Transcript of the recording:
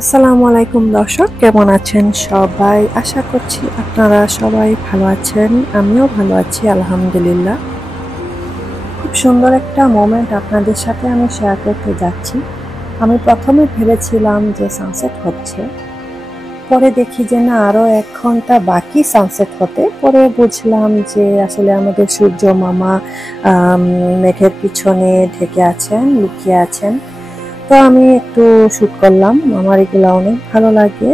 আসসালামু আলাইকুম দর্শক, কেমন আছেন সবাই? আশা করছি আপনারা সবাই ভালো আছেন। আমিও ভালো আছি আলহামদুলিল্লাহ। খুব সুন্দর একটা মোমেন্ট আপনাদের সাথে আমি শেয়ার করতে যাচ্ছি। আমি প্রথমে ভেবেছিলাম যে সানসেট হচ্ছে, পরে দেখি যে না, আরো 1 ঘন্টা বাকি সানসেট হতে। পরে বুঝলাম যে আসলে আমাদের সূর্য মামা মেঘের পিছনে ঢেকে আছেন, লুকিয়ে আছেন। তো আমি একটু শুট করলাম, আমার এগুলো অনেক ভালো লাগে।